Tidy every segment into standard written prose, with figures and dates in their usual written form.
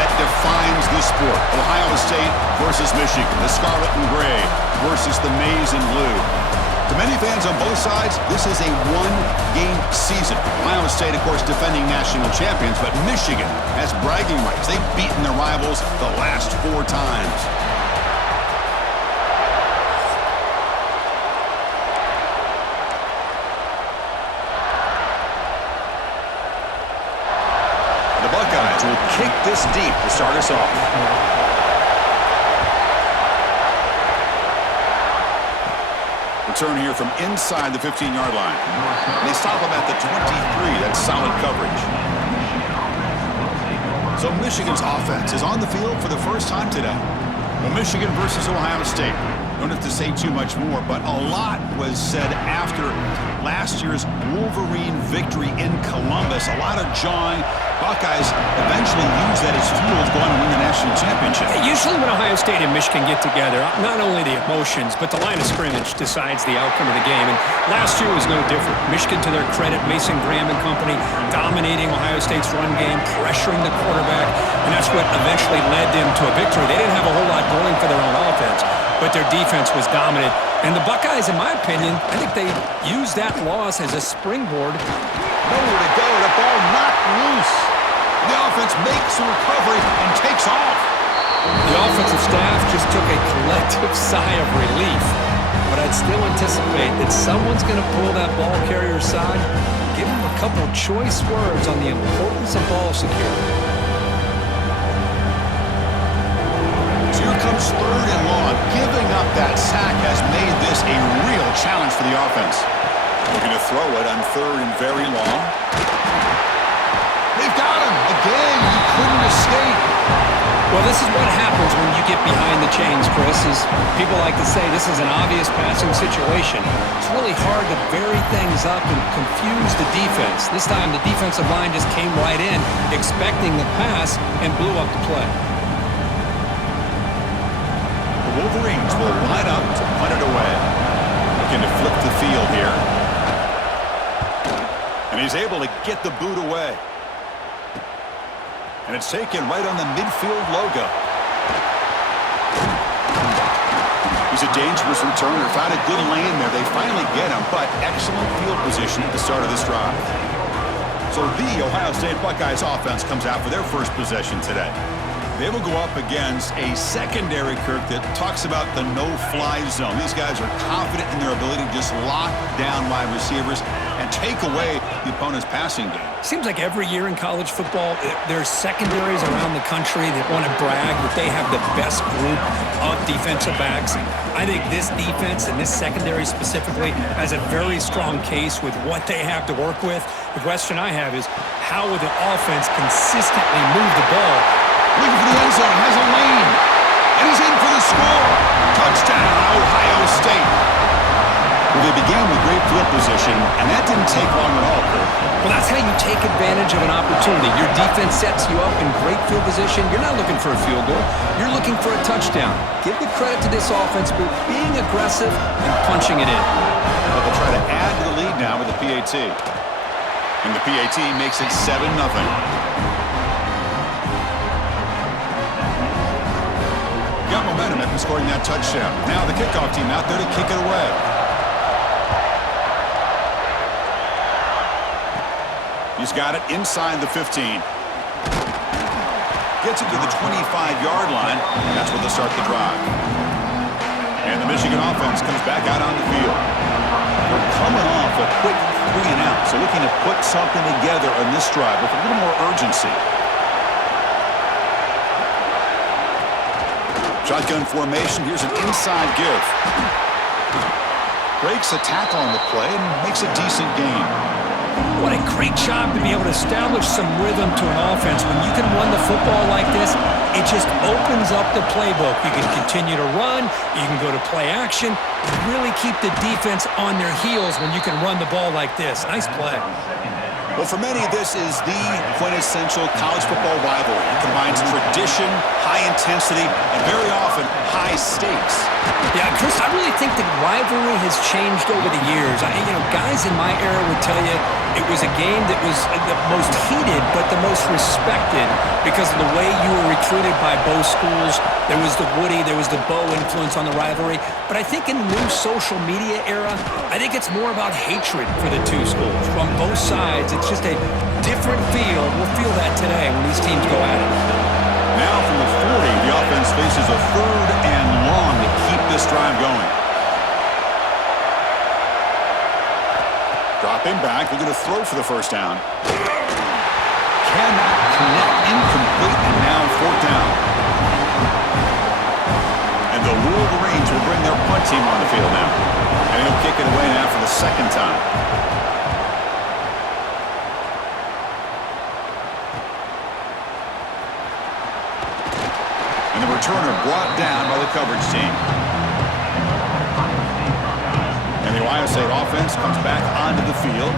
that defines the sport. Ohio State versus Michigan. The scarlet and gray versus the maize and blue. To many fans on both sides, this is a one-game season. Ohio State, of course, defending national champions, but Michigan has bragging rights. They've beaten their rivals the last 4 times. The Buckeyes will kick this deep to start us off. Return here from inside the 15-yard line. They stop him at the 23. That's solid coverage. So Michigan's offense is on the field for the first time today. Well, Michigan versus Ohio State. Don't have to say too much more, but a lot was said after last year's Wolverine victory in Columbus. A lot of jawing. Buckeyes eventually use that as fuel to go on and win the national championship. Usually when Ohio State and Michigan get together, not only the emotions, but the line of scrimmage decides the outcome of the game. And last year was no different. Michigan, to their credit, Mason Graham and company, dominating Ohio State's run game, pressuring the quarterback, and that's what eventually led them to a victory. They didn't have a whole lot going for their own offense, but their defense was dominant. And the Buckeyes, in my opinion, I think they used that loss as a springboard. Nowhere to go. The ball knocked loose. The offense makes a recovery and takes off. The offensive staff just took a collective sigh of relief. But I'd still anticipate that someone's going to pull that ball carrier side, give him a couple choice words on the importance of ball security. So here comes 3rd and long. Giving up that sack has made this a real challenge for the offense. Looking to throw it on 3rd and very long. They've got him. Again, he couldn't escape. Well, this is what happens when you get behind the chains, Chris. Is people like to say this is an obvious passing situation. It's really hard to vary things up and confuse the defense. This time, the defensive line just came right in, expecting the pass, and blew up the play. The Wolverines will line up to punt it away. Looking to flip the field here. And he's able to get the boot away. And it's taken right on the midfield logo. He's a dangerous returner. Found a good lane there. They finally get him, but excellent field position at the start of this drive. So the Ohio State Buckeyes offense comes out for their first possession today. They will go up against a secondary, Kirk, that talks about the no-fly zone. These guys are confident in their ability to just lock down wide receivers and take away the opponent's passing game. Seems like every year in college football, there's secondaries around the country that want to brag that they have the best group of defensive backs. I think this defense and this secondary specifically has a very strong case with what they have to work with. The question I have is, how will the offense consistently move the ball? Looking for the end zone, has a lane, and he's in for the score. Touchdown, Ohio State. Well, they began with great field position, and that didn't take long at all, Kirk. Well, that's how you take advantage of an opportunity. Your defense sets you up in great field position. You're not looking for a field goal. You're looking for a touchdown. Give the credit to this offense for being aggressive and punching it in. Well, they'll try to add to the lead now with the PAT. And the PAT makes it 7-0. Got momentum after scoring that touchdown. Now the kickoff team out there to kick it away. He's got it inside the 15. Gets it to the 25-yard line, and that's where they'll start the drive. And the Michigan offense comes back out on the field. We're coming off a quick 3-and-out, so looking to put something together on this drive with a little more urgency. Shotgun formation. Here's an inside give. Breaks a tackle on the play and makes a decent gain. What a great job to be able to establish some rhythm to an offense. When you can run the football like this, it just opens up the playbook. You can continue to run. You can go to play action. You really keep the defense on their heels when you can run the ball like this. Nice play. Well, for many, this is the quintessential college football rivalry. It combines tradition, high intensity, and very often high stakes. Yeah, Chris, I really think the rivalry has changed over the years. Guys in my era would tell you it was a game that was the most heated but the most respected because of the way you were recruited by both schools. There was the Woody, there was the Bo influence on the rivalry. But I think in the new social media era, I think it's more about hatred for the two schools. From both sides, it's just a different feel. We'll feel that today when these teams go at it. Now from the 40, the offense faces a 3rd and long to keep this drive going. Dropping back, looking to throw for the first down. Cannot connect, incomplete, and now 4th down. And the Wolverines will bring their punt team on the field now. And he'll kick it away now for the 2nd time. And the returner brought down by the coverage team. And the Ohio State offense comes back onto the field.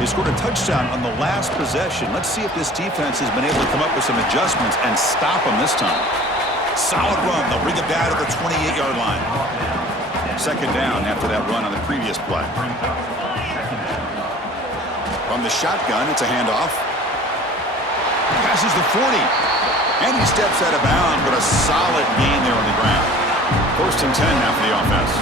They scored a touchdown on the last possession. Let's see if this defense has been able to come up with some adjustments and stop them this time. Solid run. They'll bring it down to the 28-yard line. 2nd down after that run on the previous play. From the shotgun, it's a handoff. Passes the 40. And he steps out of bounds, but a solid gain there on the ground. 1st and 10 now for the offense.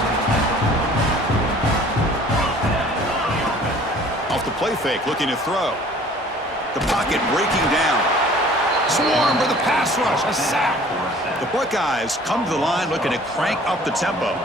Off the play fake, looking to throw. The pocket breaking down. Swarm for the pass rush, a sack. The Buckeyes come to the line looking to crank up the tempo.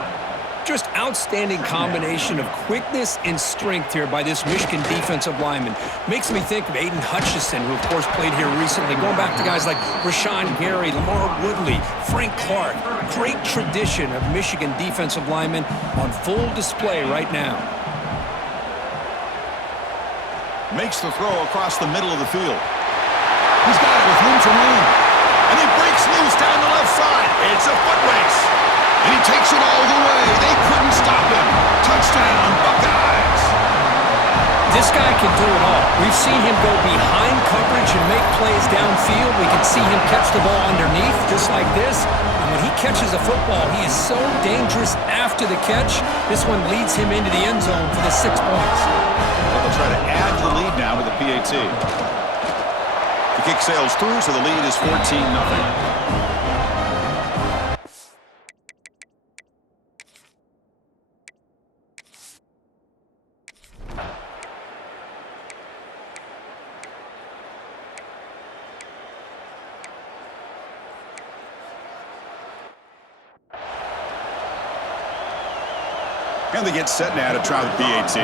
Just outstanding combination of quickness and strength here by this Michigan defensive lineman. Makes me think of Aiden Hutchinson, who, of course, played here recently. Going back to guys like Rashawn Gary, Lamar Woodley, Frank Clark. Great tradition of Michigan defensive linemen on full display right now. Makes the throw across the middle of the field. He's got it with room to run. And he breaks loose down the left side. It's a foot race. And he takes it all the way. They couldn't stop him. Touchdown, Buckeyes. This guy can do it all. We've seen him go behind coverage and make plays downfield. We can see him catch the ball underneath, just like this. And when he catches a football, he is so dangerous after the catch. This one leads him into the end zone for the 6 points. They'll try to add to the lead now with the PAT. The kick sails through, so the lead is 14-0. And they get set now to try the PAT.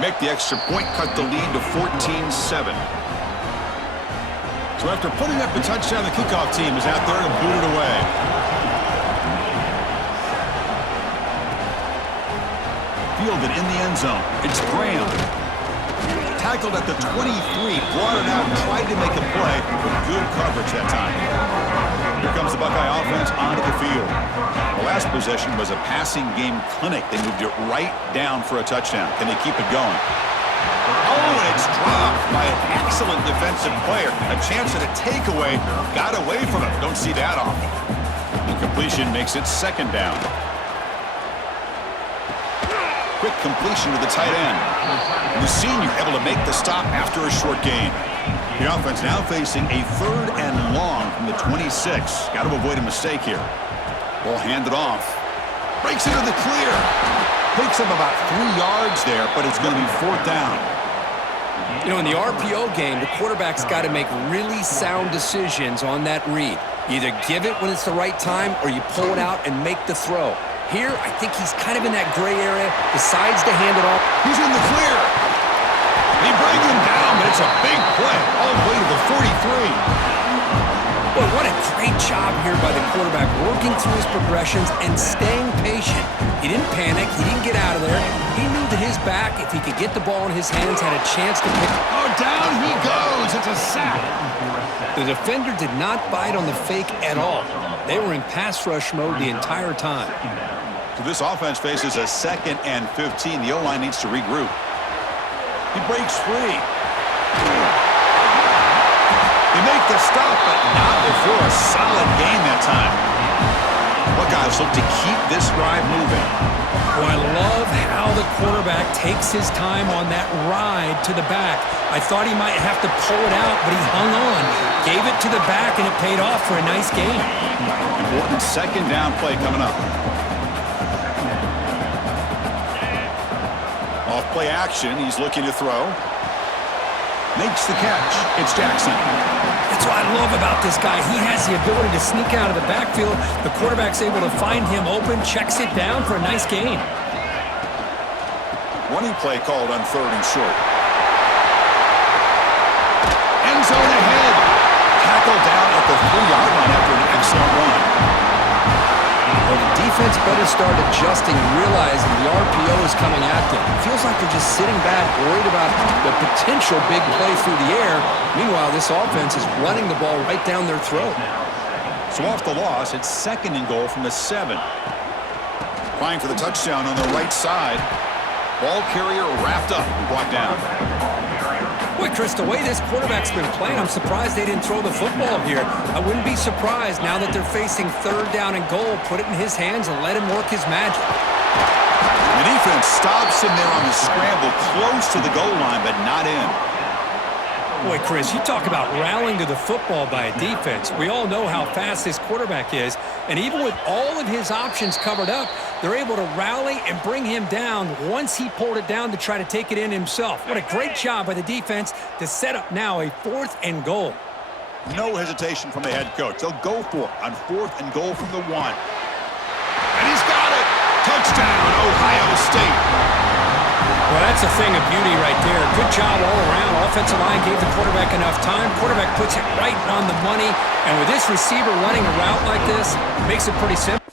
Make the extra point, cut the lead to 14-7. So after putting up the touchdown, the kickoff team is out there to boot it away. Fielded in the end zone. It's Graham. Tackled at the 23, brought it out, tried to make a play, but good coverage that time. Here comes the Buckeye offense onto the field. The last possession was a passing game clinic. They moved it right down for a touchdown. Can they keep it going? Oh, and it's dropped by an excellent defensive player. A chance at a takeaway. Got away from him. Don't see that often. Incompletion makes it 2nd down. Quick completion to the tight end. And the senior able to make the stop after a short gain. The offense now facing a 3rd and long from the 26. Got to avoid a mistake here. Ball handed off. Breaks into the clear. Takes him about 3 yards there, but it's going to be 4th down. You know, in the RPO game, the quarterback's got to make really sound decisions on that read. You either give it when it's the right time or you pull it out and make the throw. Here, I think he's kind of in that gray area, decides to hand it off. He's in the clear. They bring him down, but it's a big play all the way to the 43. Boy, what a great job here by the quarterback, working through his progressions and staying patient. He didn't panic. He didn't get out of there. He knew that his back, if he could get the ball in his hands, had a chance to pick. Oh, down he goes. It's a sack. The defender did not bite on the fake at all. They were in pass rush mode the entire time. This offense faces a 2nd and 15. The O-line needs to regroup. He breaks free. They make the stop, but not before a solid gain that time. Buckeyes look to keep this drive moving. Oh, I love how the quarterback takes his time on that ride to the back. I thought he might have to pull it out, but he hung on. Gave it to the back, and it paid off for a nice gain. Important 2nd down play coming up. Off play action. He's looking to throw. Makes the catch. It's Jackson. That's what I love about this guy. He has the ability to sneak out of the backfield. The quarterback's able to find him open, checks it down for a nice gain. Running play called on 3rd and short. End zone ahead. Tackled down at the 3-yard line after an excellent run. Well, the defense better start adjusting and realizing the RPO is coming at them. It feels like they're just sitting back, worried about the potential big play through the air. Meanwhile, this offense is running the ball right down their throat. So off the loss, it's 2nd and goal from the 7. Trying for the touchdown on the right side. Ball carrier wrapped up and brought down. Boy, Chris, the way this quarterback's been playing, I'm surprised they didn't throw the football here. I wouldn't be surprised now that they're facing 3rd down and goal. Put it in his hands and let him work his magic. The defense stops him there on the scramble, close to the goal line, but not in. Boy, Chris, you talk about rallying to the football by a defense. We all know how fast this quarterback is, and even with all of his options covered up, they're able to rally and bring him down once he pulled it down to try to take it in himself. What a great job by the defense to set up now a 4th and goal. No hesitation from the head coach. They'll go for it on 4th and goal from the 1. And he's got it! Touchdown, Ohio State! Well, that's a thing of beauty right there. Good job all around. Offensive line gave the quarterback enough time. Quarterback puts it right on the money. And with this receiver running a route like this, makes it pretty simple.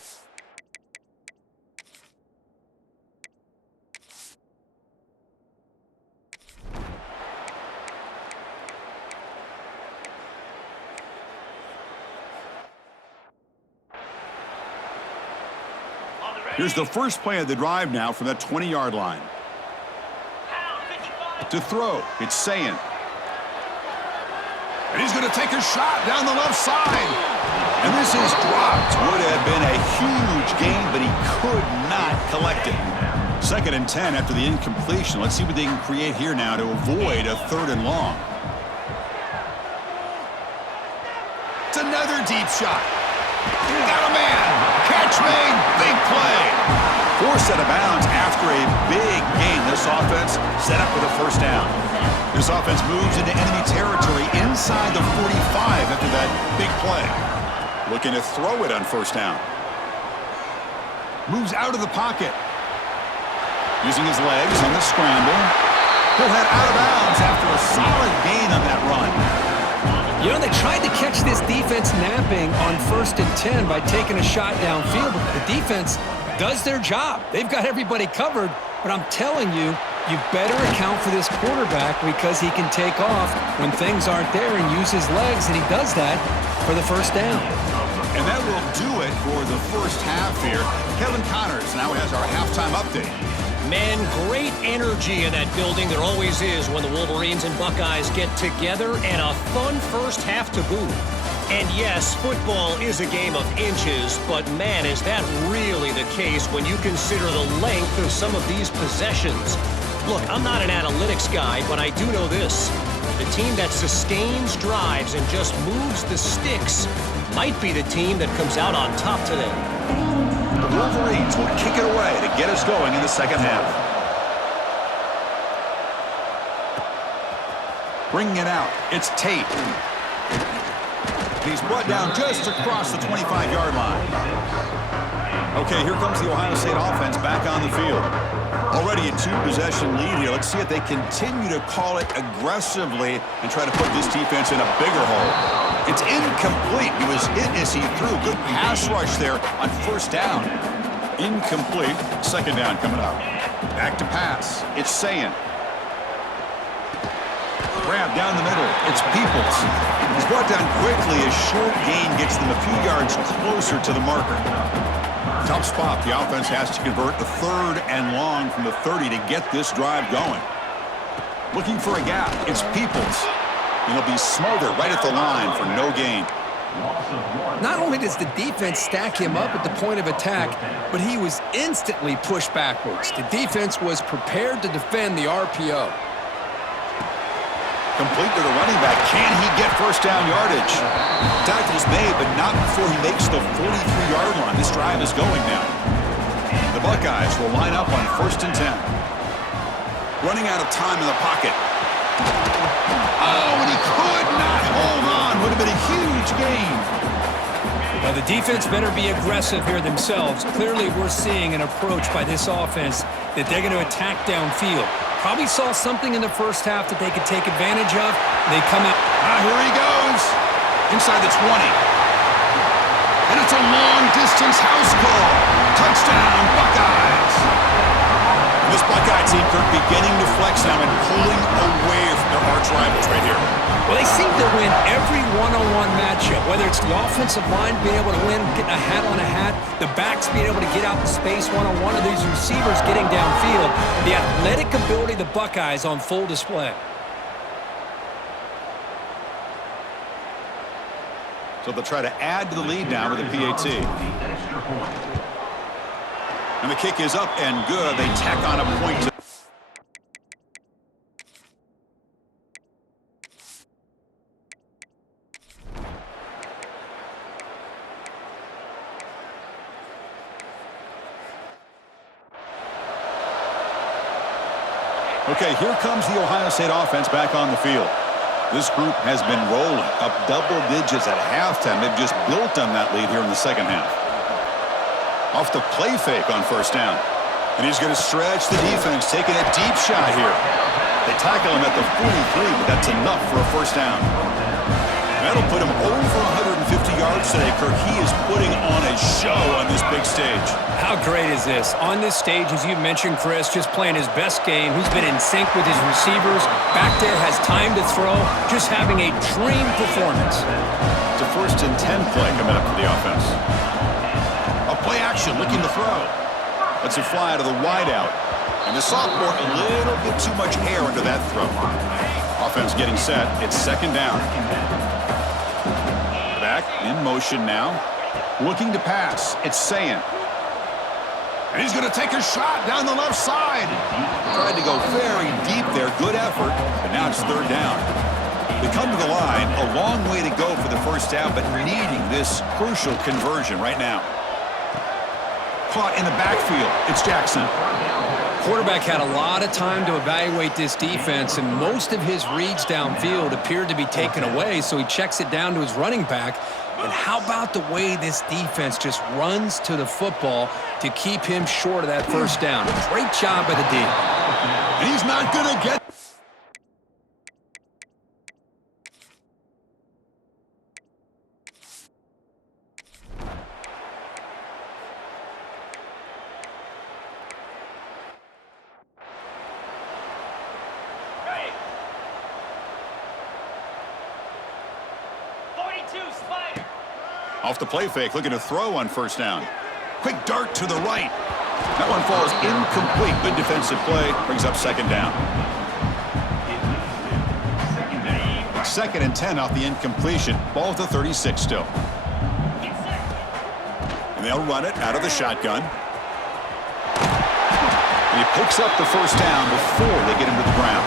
Here's the first play of the drive now from that 20-yard line. To throw, it's Sayin. And he's going to take a shot down the left side. And this is dropped. Would have been a huge gain, but he could not collect it. 2nd and 10 after the incompletion. Let's see what they can create here now to avoid a 3rd and long. It's another deep shot. Got a man. Catch made. Big play. Forced out of bounds after a big gain. This offense set up with a 1st down. This offense moves into enemy territory inside the 45 after that big play. Looking to throw it on 1st down. Moves out of the pocket. Using his legs on the scramble. He'll head out of bounds after a solid gain on that run. You know, they tried to catch this defense napping on 1st and 10 by taking a shot downfield, but the defense does their job. They've got everybody covered, but I'm telling you, you better account for this quarterback because he can take off when things aren't there and use his legs, and he does that for the 1st down. And that will do it for the 1st half here. Kevin Connors now has our halftime update. Man, great energy in that building. There always is when the Wolverines and Buckeyes get together, and a fun 1st half to boot. And yes, football is a game of inches, but man, is that really the case when you consider the length of some of these possessions. Look, I'm not an analytics guy, but I do know this. The team that sustains drives and just moves the sticks might be the team that comes out on top today. The Wolverines will kick it away to get us going in the 2nd half. Bringing it out, it's Tate. He's brought down just across the 25-yard line. Okay, here comes the Ohio State offense back on the field. Already a 2-possession lead here. Let's see if they continue to call it aggressively and try to put this defense in a bigger hole. It's incomplete. He was hit as he threw. Good pass rush there on 1st down. Incomplete. 2nd down coming up. Back to pass. It's Sayin. Grab down the middle. It's Peoples. He's brought down quickly. A short gain gets them a few yards closer to the marker. Tough spot. The offense has to convert the 3rd and long from the 30 to get this drive going. Looking for a gap. It's Peoples. And he'll be smothered right at the line for no gain. Not only does the defense stack him up at the point of attack, but he was instantly pushed backwards. The defense was prepared to defend the RPO. Complete to the running back. Can he get first down yardage? Tackle is made, but not before he makes the 43-yard line. This drive is going now. The Buckeyes will line up on 1st and 10. Running out of time in the pocket. Oh, and he could not hold on. Would have been a huge gain. Well, the defense better be aggressive here themselves. Clearly, we're seeing an approach by this offense that they're going to attack downfield. Probably saw something in the first half that they could take advantage of. They come out. Here he goes. Inside the 20. And it's a long-distance house call. Touchdown, Buckeyes. And this Buckeye team, Kirk, beginning to flex now and pulling away from their arch rivals right here. Well, they seem to win every one-on-one matchup, whether it's the offensive line being able to win, getting a hat on a hat, the backs being able to get out in space one-on-one, or these receivers getting downfield. The athletic ability of the Buckeyes on full display. So they'll try to add to the lead now with a PAT. And the kick is up and good. They tack on a point to Okay, here comes the Ohio State offense back on the field. This group has been rolling up double digits at halftime. They've just built on that lead here in the second half. Off the play fake on first down. And he's going to stretch the defense, taking a deep shot here. They tackle him at the 43, but that's enough for a first down. That'll put him over 150 yards today, Kirk. He is putting on a show on this big stage. How great is this? On this stage, as you mentioned, Chris, just playing his best game. He's been in sync with his receivers. Back there, has time to throw. Just having a dream performance. It's a 1st and 10 play coming up for the offense. A play action, looking to throw. Lets it fly out of the wideout. And the sophomore, a little bit too much air under that throw. Offense getting set. It's 2nd down. Back in motion now. Looking to pass. It's Sayin. And he's going to take a shot down the left side. Tried to go very deep there. Good effort. But now it's 3rd down. They come to the line. A long way to go for the first down, but needing this crucial conversion right now. Caught in the backfield. It's Jackson. Quarterback had a lot of time to evaluate this defense, and most of his reads downfield appeared to be taken away, so he checks it down to his running back. And how about the way this defense just runs to the football to keep him short of that first down? Great job by the D. He's not going to get... Off the play fake, looking to throw on first down. Quick dart to the right. That one falls incomplete. Good defensive play. Brings up 2nd down. 2nd and 10 off the incompletion. Ball at the 36 still. And they'll run it out of the shotgun. And he picks up the first down before they get him to the ground.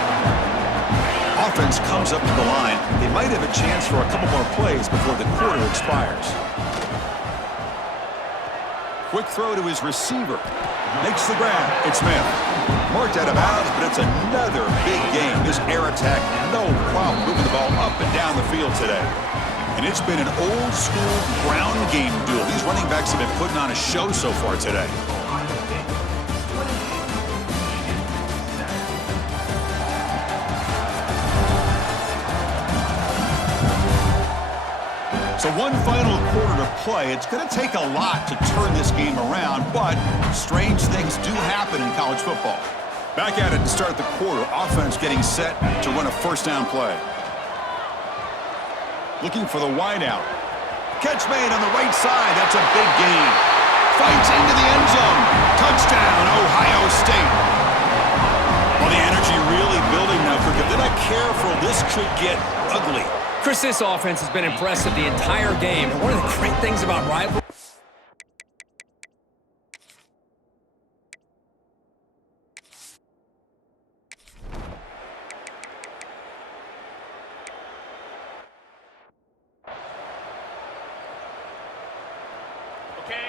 Offense comes up to the line. They might have a chance for a couple more plays before the quarter expires. Quick throw to his receiver. Makes the grab. It's Smith. Marked out of bounds, but it's another big game. This air attack, no problem moving the ball up and down the field today. And it's been an old-school ground game duel. These running backs have been putting on a show so far today. So one final quarter to play. It's going to take a lot to turn this game around, but strange things do happen in college football. Back at it to start the quarter. Offense getting set to run a first down play. Looking for the wideout. Catch made on the right side. That's a big gain. fights into the end zone. Touchdown, Ohio State. Well, the energy really building now for good. They're not careful. This could get ugly. Chris, this offense has been impressive the entire game. And one of the great things about rivalry.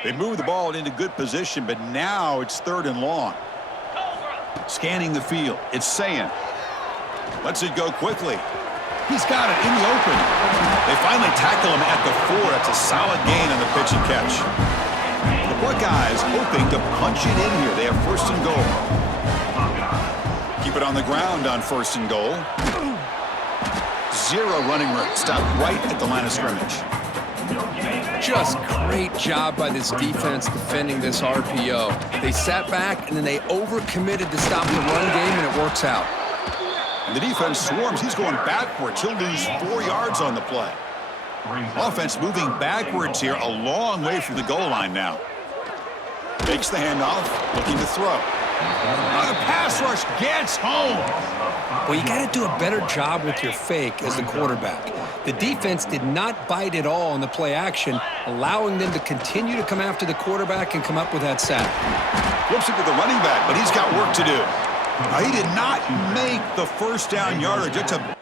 They move the ball into good position, but now it's 3rd and long. Scanning the field. It's Sayin. Lets it go quickly. He's got it in the open. They finally tackle him at the 4. That's a solid gain on the pitch and catch. The Buckeyes hoping to punch it in here. They have 1st and goal. Keep it on the ground on 1st and goal. 0 running room. Stop right at the line of scrimmage. Just great job by this defense defending this RPO. They sat back, and then they overcommitted to stop the run game, and it works out. And the defense swarms. He's going backwards. He'll lose 4 yards on the play. Offense moving backwards here, a long way from the goal line now. Takes the handoff, looking to throw. The pass rush gets home. Well, you got to do a better job with your fake as the quarterback. The defense did not bite at all on the play action, allowing them to continue to come after the quarterback and come up with that sack. Flips it to the running back, but he's got work to do. He did not make the 1st down yardage. It's a...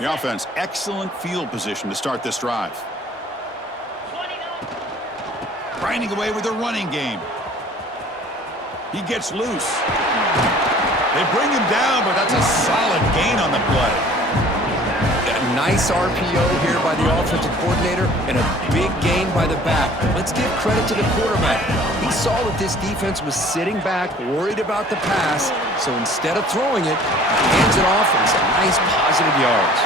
The offense, excellent field position to start this drive. Grinding away with the running game. He gets loose. They bring him down, but that's a solid gain on the play. A nice RPO here by the offensive coordinator and a big gain by the back. Let's give credit to the quarterback. He saw that this defense was sitting back, worried about the pass, so instead of throwing it, he hands it off and some nice positive yards.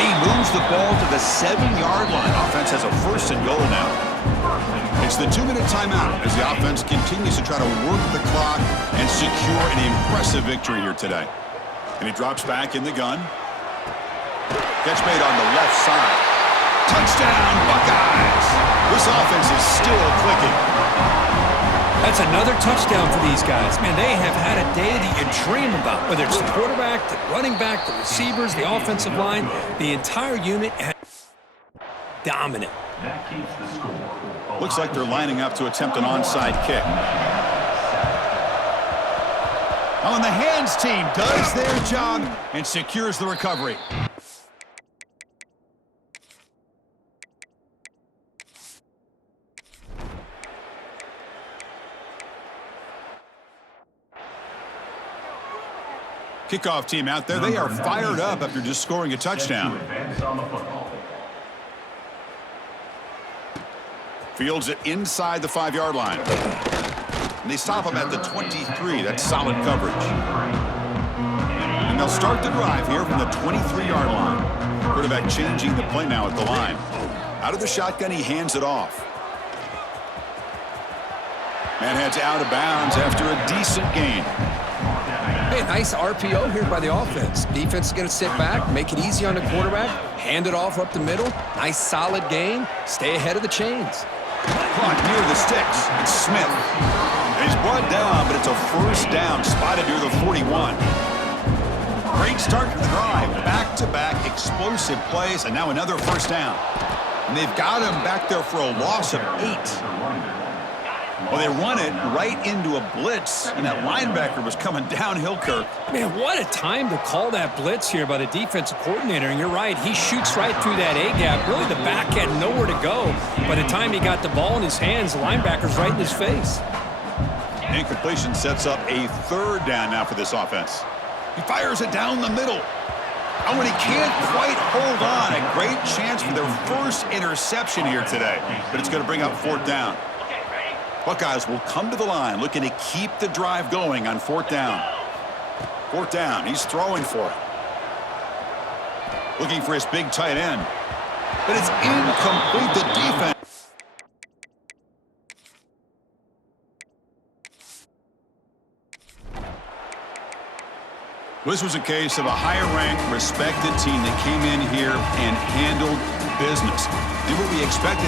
He moves the ball to the 7-yard line. Offense has a 1st and goal now. It's the 2-minute timeout as the offense continues to try to work the clock and secure an impressive victory here today. And he drops back in the gun. Catch made on the left side. Touchdown, Buckeyes! This offense is still clicking. That's another touchdown for these guys. Man, they have had a day that you dream about, whether it's the quarterback, the running back, the receivers, the offensive line. The entire unit has dominant. Looks like they're lining up to attempt an onside kick. Oh, and the hands team does their job and secures the recovery. Kickoff team out there. They are fired up after just scoring a touchdown. Fields it inside the 5-yard line. And they stop him at the 23. That's solid coverage. And they'll start the drive here from the 23-yard line. Quarterback changing the play now at the line. Out of the shotgun, he hands it off. Man heads out of bounds after a decent gain. Hey, nice RPO here by the offense. Defense is going to sit back, make it easy on the quarterback, hand it off up the middle. Nice solid gain. Stay ahead of the chains. Caught near the sticks. It's Smith. And he's brought down, but it's a 1st down spotted near the 41. Great start to the drive. Back-to-back explosive plays, and now another 1st down. And they've got him back there for a loss of 8. Well, they run it right into a blitz, and that linebacker was coming downhill, Kirk. Man, what a time to call that blitz here by the defensive coordinator. And you're right, he shoots right through that A-gap. Really, the back had nowhere to go. By the time he got the ball in his hands, the linebacker's right in his face. Incompletion sets up a 3rd down now for this offense. He fires it down the middle. Oh, and he can't quite hold on. A great chance for their 1st interception here today. But it's going to bring up 4th down. Buckeyes will come to the line looking to keep the drive going on 4th down. 4th down. He's throwing for it. Looking for his big tight end. But it's incomplete. The defense. This was a case of a higher-ranked, respected team that came in here and handled business. Did what we expected